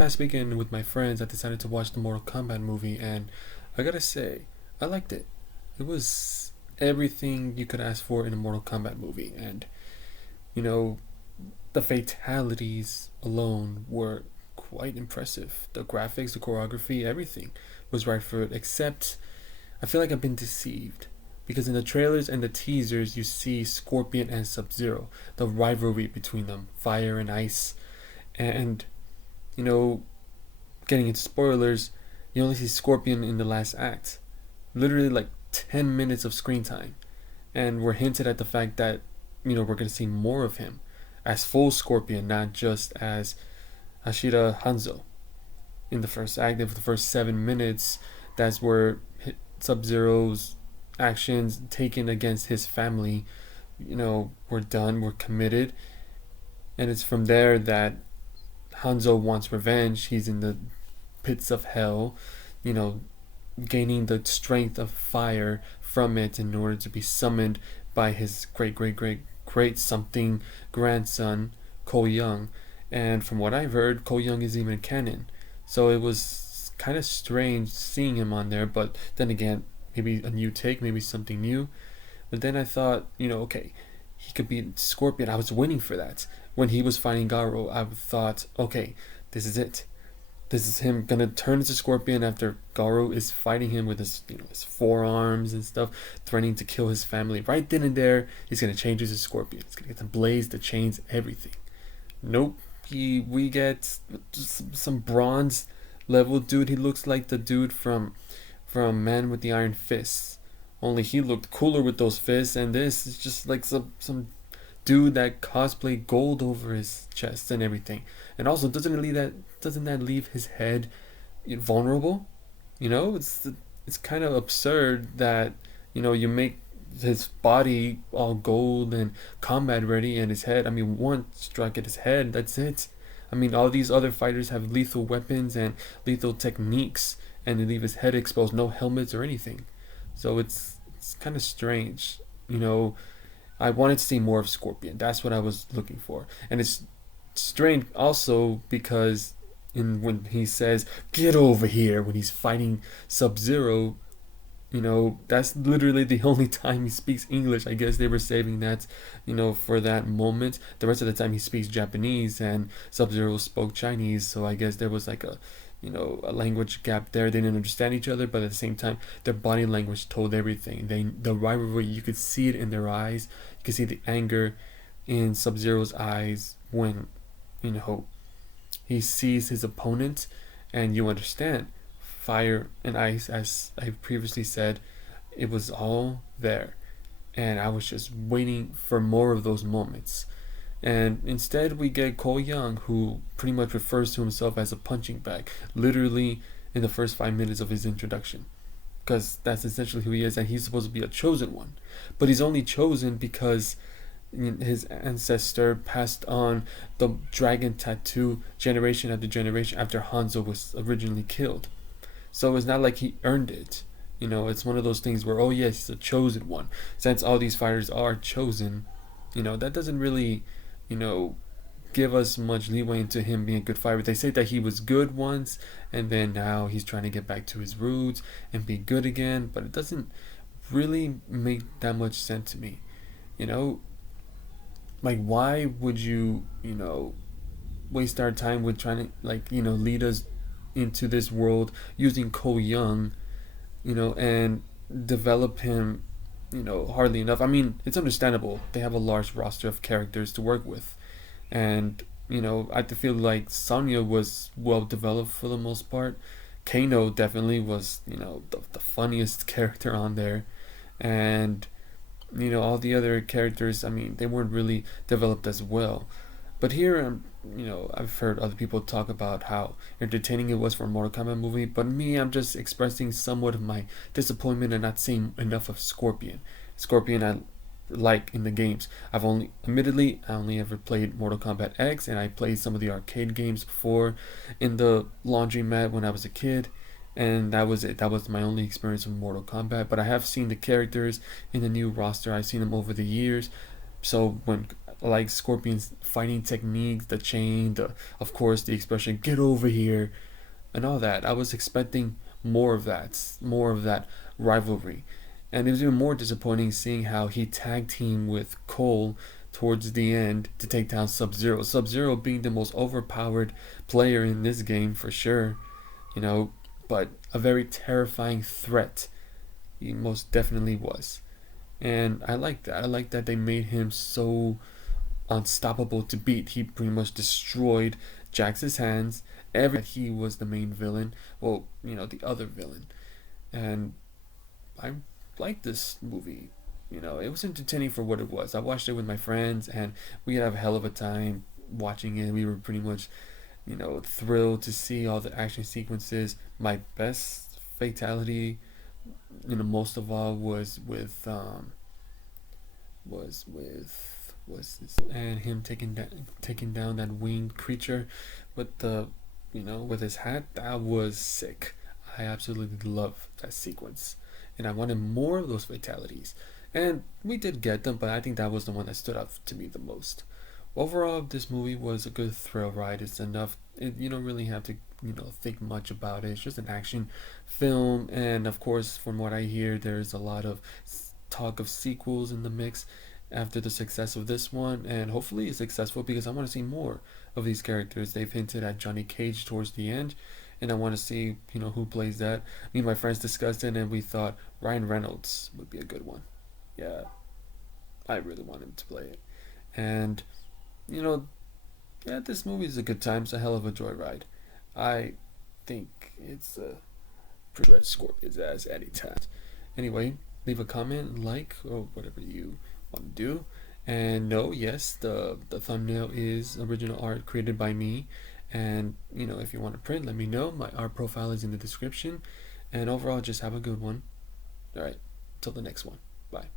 Last weekend with my friends, I decided to watch the Mortal Kombat movie, and I gotta say, I liked it. It was everything you could ask for in a Mortal Kombat movie, and you know, the fatalities alone were quite impressive. The graphics, the choreography, everything was right for it, except I feel like I've been deceived. Because in the trailers and the teasers, you see Scorpion and Subzero, the rivalry between them, fire and ice. And, you know, getting into spoilers, you only see Scorpion in the last act. Literally like 10 minutes of screen time. And we're hinted at the fact that, we're going to see more of him as full Scorpion, not just as Hashira Hanzo. In the first act, of the first 7 minutes, that's where Sub Zero's actions taken against his family, were done, were committed. And it's from there that Hanzo wants revenge. He's in the pits of hell, you know, gaining the strength of fire from it in order to be summoned by his great something grandson, Ko Young. And from what I've heard, Ko Young is even canon. So it was kind of strange seeing him on there, but then again, maybe a new take, maybe something new. But then I thought, okay, he could be Scorpion. I was waiting for that. When he was fighting Garo, I thought, okay, this is it. This is him gonna turn into Scorpion after Garo is fighting him with his forearms and stuff, threatening to kill his family. Right then and there, he's gonna change into Scorpion. He's gonna get the blaze, the chains, everything. Nope. We get some bronze level dude. He looks like the dude from Man with the Iron Fists. Only he looked cooler with those fists, and this is just like some dude that cosplay gold over his chest and everything. And also, doesn't that leave his head vulnerable? It's kind of absurd that you make his body all gold and combat ready, and his head. I mean, one strike at his head, that's it. I mean, all these other fighters have lethal weapons and lethal techniques, and they leave his head exposed, no helmets or anything. So it's kind of strange. I wanted to see more of Scorpion. That's what I was looking for. And it's strange also because when he says, "Get over here," when he's fighting Sub-Zero, that's literally the only time he speaks English. I guess they were saving that, for that moment. The rest of the time he speaks Japanese, and Sub-Zero spoke Chinese, so I guess there was like a language gap there. They didn't understand each other, but at the same time, their body language told everything. The rivalry, you could see it in their eyes. You could see the anger in Sub-Zero's eyes when, he sees his opponent, and you understand. Fire and ice, as I previously said, it was all there. And I was just waiting for more of those moments. And instead, we get Ko Young, who pretty much refers to himself as a punching bag, literally in the first 5 minutes of his introduction. Because that's essentially who he is, and he's supposed to be a chosen one. But he's only chosen because his ancestor passed on the dragon tattoo generation after generation after Hanzo was originally killed. So it's not like he earned it. It's one of those things where, oh yes, he's a chosen one. Since all these fighters are chosen, that doesn't really, give us much leeway into him being a good fighter. They say that he was good once, and then now he's trying to get back to his roots and be good again, but it doesn't really make that much sense to me. Like, why would you, waste our time with trying to, lead us into this world using Ko Young, and develop him, hardly enough. I mean, it's understandable. They have a large roster of characters to work with. And, I feel like Sonya was well developed for the most part. Kano definitely was, the funniest character on there. And, all the other characters, I mean, they weren't really developed as well. But here, I've heard other people talk about how entertaining it was for a Mortal Kombat movie, but me, I'm just expressing somewhat of my disappointment and not seeing enough of Scorpion. Scorpion, I like in the games. Admittedly, I only ever played Mortal Kombat X, and I played some of the arcade games before in the laundromat when I was a kid, and that was it. That was my only experience with Mortal Kombat, but I have seen the characters in the new roster. I've seen them over the years. So when like Scorpion's fighting techniques, the chain, the of course the expression "get over here" and all that, I was expecting more of that rivalry, and it was even more disappointing seeing how he tag teamed with Cole towards the end to take down Sub-Zero. Sub-Zero being the most overpowered player in this game for sure, you know, but a very terrifying threat. He most definitely was. And I like that. I like that they made him so unstoppable to beat. He pretty much destroyed Jax's hands. He was the main villain. Well, the other villain. And I like this movie. It was entertaining for what it was. I watched it with my friends, and we had a hell of a time watching it. We were pretty much, thrilled to see all the action sequences. My best fatality, most of all was this, and him taking down that winged creature with the with his hat. That was sick. I absolutely love that sequence, and I wanted more of those fatalities, and we did get them, but I think that was the one that stood out to me the most. Overall, this movie was a good thrill ride. It's enough. You don't really have to think much about it. It's just an action film, and of course, from what I hear, there's a lot of talk of sequels in the mix after the success of this one, and hopefully it's successful because I want to see more of these characters. They've hinted at Johnny Cage towards the end, and I want to see who plays that. Me and my friends discussed it, and we thought Ryan Reynolds would be a good one. Yeah, I really want him to play it, and you know, yeah, this movie is a good time. It's a hell of a joyride. I think it's a pretty Scorpion's ass anytime. Anyway, leave a comment, like, or whatever you want to do. And no, yes, the thumbnail is original art created by me. And if you want to print, let me know. My art profile is in the description. And overall, just have a good one. All right, till the next one. Bye.